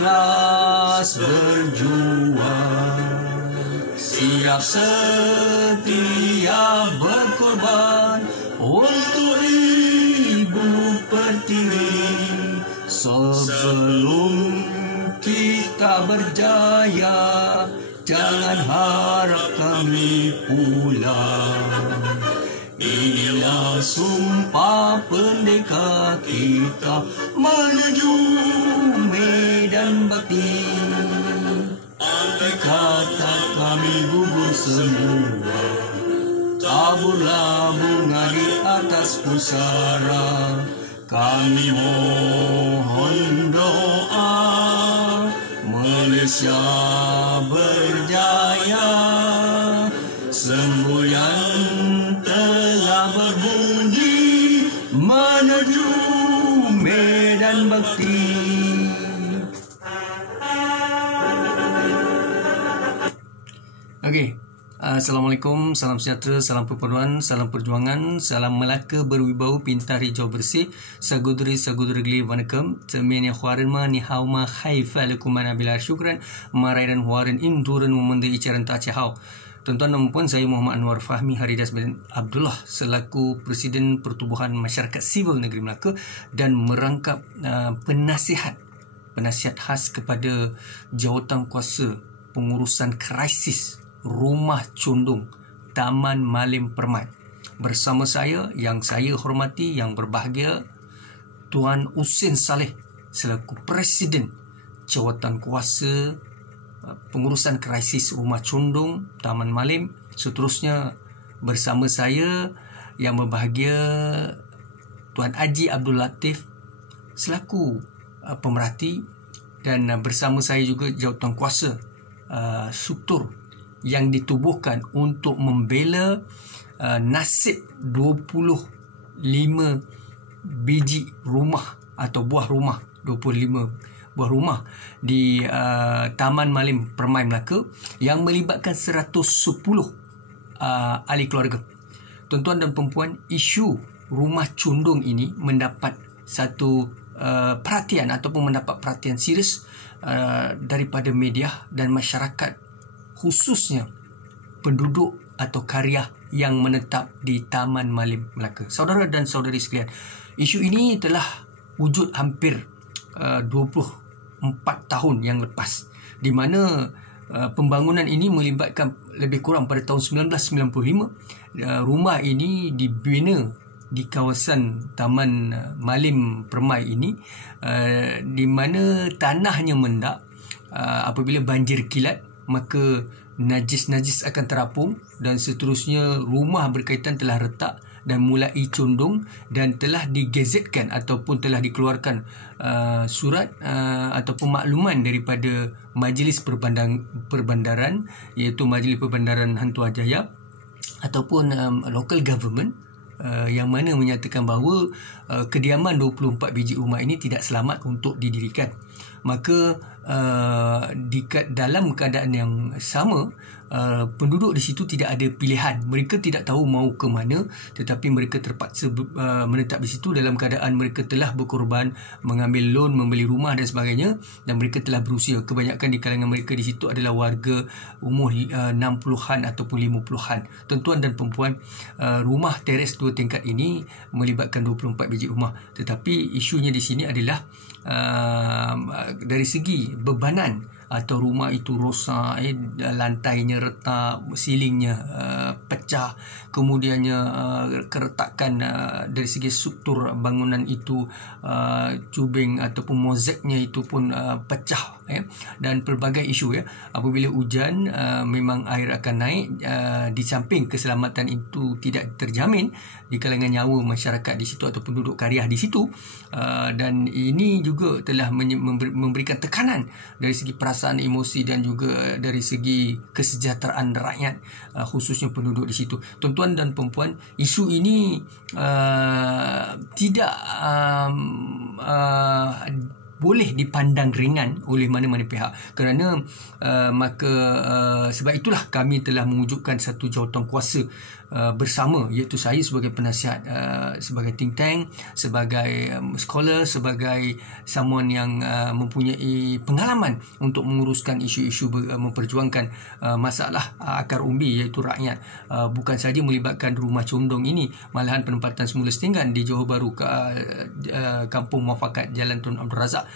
ikhlas berjuang, siap setia berkorban untuk Ibu Pertiwi. Sebelum kita berjaya, jangan harap kami pulang. Inilah sumpah pendeka kita menuju medan bakti. Andai kata kami gugur semua, taburlah bunga di atas pusara. Kami mohon doa, Malaysia berjaya. Semboyan telah berbunyi menuju medan bakti. Okey. Assalamualaikum, salam sejahtera, salam perpaduan, salam perjuangan, salam Melaka berwibau, pintar hijau bersih. Sagodari geli vanakkam. Temen yang huaran ma ni hau ma haifa lakum bila syukran. Marairan huaran induran memendi icaran tak cahau. Tuan-tuan dan puan, saya Muhammad Anwar Fahmi Haridas bin Abdullah selaku Presiden Pertubuhan Masyarakat Sivil Negeri Melaka dan merangkap penasihat khas kepada Jawatankuasa Pengurusan Krisis Rumah Condong Taman Malim Permai. Bersama saya yang saya hormati, yang berbahagia, Tuan Husin Saleh selaku Presiden Jawatankuasa Pengurusan Krisis Rumah Condong Taman Malim. Seterusnya bersama saya yang berbahagia, Tuan Haji Abdul Latif selaku pemerhati, dan bersama saya juga Jawatankuasa struktur yang ditubuhkan untuk membela nasib 25 biji rumah atau buah rumah, 25 buah rumah di Taman Malim Permai Melaka yang melibatkan 110 ahli keluarga. Tuan-tuan dan perempuan, isu rumah condong ini mendapat satu perhatian ataupun mendapat perhatian serius daripada media dan masyarakat, khususnya penduduk atau karya yang menetap di Taman Malim Melaka. Saudara dan saudari sekalian, isu ini telah wujud hampir 24 tahun yang lepas, di mana pembangunan ini melibatkan lebih kurang pada tahun 1995. Rumah ini dibina di kawasan Taman Malim Permai ini, di mana tanahnya mendak. Apabila banjir kilat, maka najis-najis akan terapung, dan seterusnya rumah berkaitan telah retak dan mulai condong, dan telah digazetkan ataupun telah dikeluarkan surat ataupun makluman daripada Majlis Perbandaran, iaitu Majlis Perbandaran Hantu Ajaya ataupun local government, yang mana menyatakan bahawa kediaman 24 biji rumah ini tidak selamat untuk didirikan. Maka dalam keadaan yang sama, penduduk di situ tidak ada pilihan. Mereka tidak tahu mau ke mana, tetapi mereka terpaksa menetap di situ dalam keadaan mereka telah berkorban, mengambil loan, membeli rumah dan sebagainya, dan mereka telah berusia. Kebanyakan di kalangan mereka di situ adalah warga umur 60-an ataupun 50-an. Tuan-tuan dan perempuan, rumah teres 2 tingkat ini melibatkan 24 biji rumah. Tetapi isunya di sini adalah dari segi bebanan, atau rumah itu rosak, lantainya retak, silingnya pecah, kemudiannya keretakan dari segi struktur bangunan itu, cubing ataupun mozaiknya itu pun pecah, dan pelbagai isu. Apabila hujan, memang air akan naik. Di samping keselamatan itu tidak terjamin di kalangan nyawa masyarakat di situ atau penduduk karya di situ, dan ini juga telah memberikan tekanan dari segi perasaan, emosi, dan juga dari segi kesejahteraan rakyat, khususnya penduduk di situ. Tuan-tuan dan perempuan, isu ini tidak boleh dipandang ringan oleh mana-mana pihak, kerana sebab itulah kami telah mewujudkan satu jawatan kuasa bersama, iaitu saya sebagai penasihat, sebagai think tank, sebagai scholar, sebagai someone yang mempunyai pengalaman untuk menguruskan isu-isu memperjuangkan masalah akar umbi, iaitu rakyat, bukan saja melibatkan rumah condong ini, malahan penempatan semula setinggan di Johor Bahru, Kampung Muafakat Jalan Tun Abdul Razak,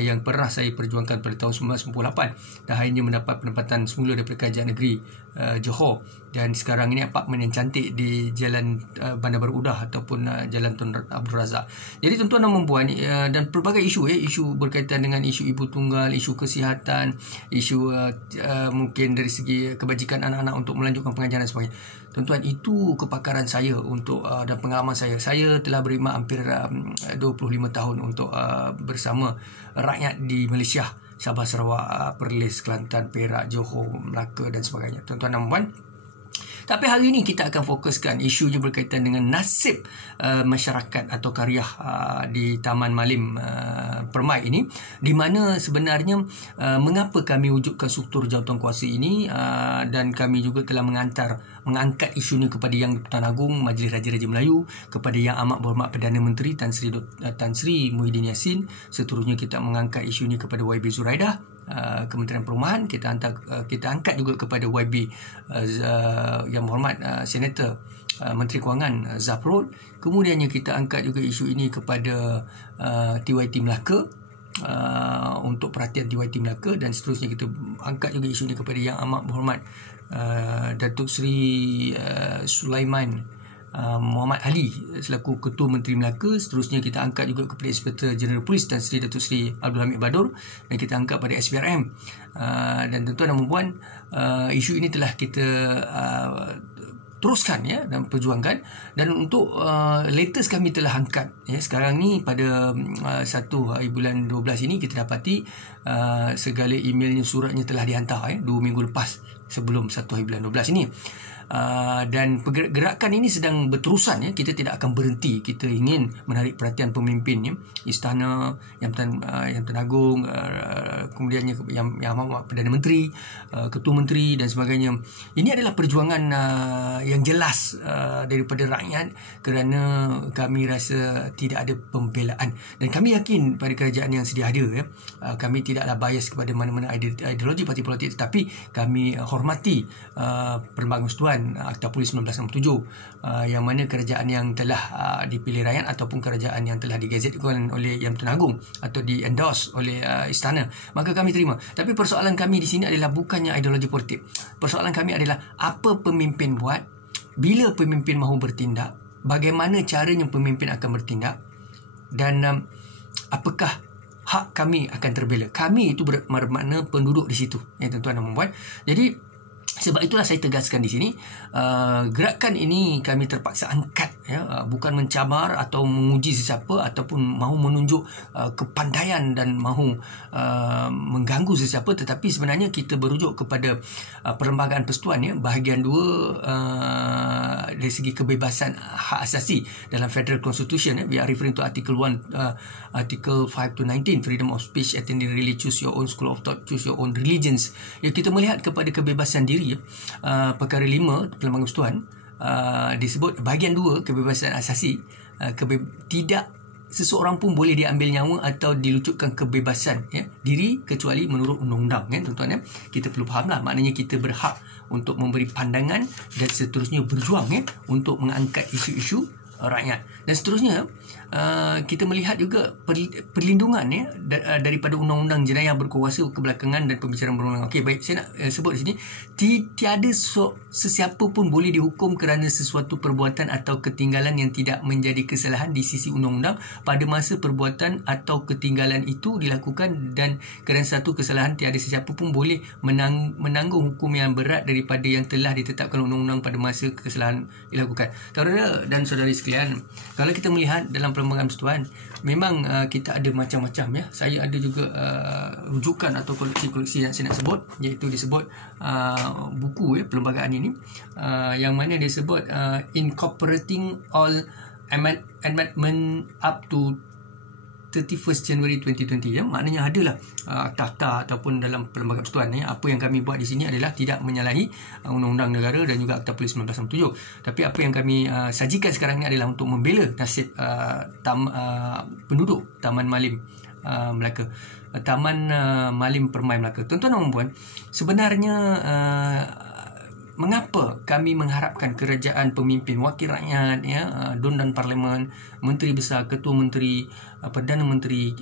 yang pernah saya perjuangkan pada tahun 1998 dan akhirnya mendapat penempatan semula daripada Kerajaan Negeri Johor, dan sekarang ini apartmen yang cantik di Jalan Bandar Baru Udah ataupun Jalan Tun Abdul Razak. Jadi tuan-tuan dan puan, dan pelbagai isu berkaitan dengan isu ibu tunggal, isu kesihatan, isu mungkin dari segi kebajikan anak-anak untuk melanjutkan pengajaran dan sebagainya. Tuan-tuan, itu kepakaran saya untuk dan pengalaman saya. Saya telah berkhidmat hampir 25 tahun untuk bersama rakyat di Malaysia, Sabah, Sarawak, Perlis, Kelantan, Perak, Johor, Melaka dan sebagainya. Tuan-tuan dan puan, tapi hari ini kita akan fokuskan isunya berkaitan dengan nasib masyarakat atau kariah di Taman Malim Permai ini, di mana sebenarnya mengapa kami wujudkan struktur jawatan kuasa ini, dan kami juga telah mengangkat isu ini kepada Yang Di-Pertuan Agong Majlis Raja-Raja Melayu, kepada Yang Amat Berhormat Perdana Menteri Tan Sri Muhyiddin Yassin. Seterusnya kita mengangkat isu ini kepada YB Zuraidah, Kementerian Perumahan. Kita angkat juga kepada YB Yang Berhormat Senator Menteri Kewangan Zafrul. Kemudiannya kita angkat juga isu ini kepada TYT Melaka, untuk perhatian TYT Melaka, dan seterusnya kita angkat juga isu ini kepada Yang Amat Berhormat Datuk Seri Sulaiman Muhammad Ali selaku Ketua Menteri Melaka. Seterusnya kita angkat juga kepada Inspektor Jeneral Polis Tan Sri Datuk Seri Abdul Hamid Badur, dan kita angkat pada SPRM. Dan tuan-tuan dan puan, isu ini telah kita teruskan dan perjuangkan, dan untuk latest kami telah angkat sekarang ni pada 1 hari bulan 12 ini kita dapati segala emailnya, suratnya telah dihantar 2 minggu lepas sebelum 1 hari bulan 12 ini. Dan gerakan ini sedang berterusan. Kita tidak akan berhenti. Kita ingin menarik perhatian pemimpin Istana, Yang Di-Pertuan Agong, kemudiannya Yang Amat Perdana Menteri, Ketua Menteri dan sebagainya. Ini adalah perjuangan yang jelas daripada rakyat, kerana kami rasa tidak ada pembelaan, dan kami yakin pada kerajaan yang sedia ada. Kami tidaklah bias kepada mana-mana ideologi parti politik, tetapi kami hormati Perlembagaan Persekutuan Akta Polis 1967, yang mana kerajaan yang telah dipilih rakyat ataupun kerajaan yang telah digazetkan oleh Yang Di-Pertuan Agong atau di-endorse oleh istana, maka kami terima. Tapi persoalan kami di sini adalah bukannya ideologi politik. Persoalan kami adalah apa pemimpin buat, bila pemimpin mahu bertindak, bagaimana caranya pemimpin akan bertindak, dan apakah hak kami akan terbela. Kami itu bermakna penduduk di situ, tuan-tuan dan puan. Jadi sebab itulah saya tegaskan di sini, gerakan ini kami terpaksa angkat, bukan mencabar atau menguji sesiapa ataupun mahu menunjuk kepandaian dan mahu mengganggu sesiapa, tetapi sebenarnya kita berujuk kepada Perlembagaan Persekutuan, bahagian 2 dari segi kebebasan hak asasi dalam Federal Constitution. We are referring to Article 1, Article 5 to 19, freedom of speech, attending really, choose your own school of thought, choose your own religions. Kita melihat kepada kebebasan diri, perkara 5 Perlembagaan Persekutuan, disebut bahagian 2 kebebasan asasi, tidak seseorang pun boleh diambil nyawa atau dilucutkan kebebasan diri kecuali menurut undang-undang, tuan-tuan. Kita perlu fahamlah, maknanya kita berhak untuk memberi pandangan dan seterusnya berjuang untuk mengangkat isu-isu rakyat. Dan seterusnya kita melihat juga perlindungan daripada undang-undang jenayah berkuasa kebelakangan dan pembicaraan berulang. Okey, baik, saya nak sebut di sini, tiada sesiapa pun boleh dihukum kerana sesuatu perbuatan atau ketinggalan yang tidak menjadi kesalahan di sisi undang-undang pada masa perbuatan atau ketinggalan itu dilakukan, dan kerana satu kesalahan tiada sesiapa pun boleh menanggung hukum yang berat daripada yang telah ditetapkan undang-undang pada masa kesalahan dilakukan. Saudara dan saudari sekalian, kalau kita melihat dalam Perlembagaan Persekutuan, memang kita ada macam-macam. Saya ada juga rujukan atau koleksi-koleksi yang saya nak sebut, iaitu disebut buku perlembagaan ini, yang mana dia sebut incorporating all amendment up to 31 Januari 2020 ya, maknanya adalah takhta ataupun dalam Perlembagaan Persekutuan ya, apa yang kami buat di sini adalah tidak menyalahi Undang-Undang Negara dan juga Akta Polis 1967. Tapi apa yang kami sajikan sekarang ini adalah untuk membela nasib penduduk Taman Malim Melaka, Taman Malim Permai Melaka. Tuan-tuan dan puan, sebenarnya mengapa kami mengharapkan kerajaan, pemimpin, wakil rakyat, ya, DUN dan Parlimen, Menteri Besar, Ketua Menteri, Perdana Menteri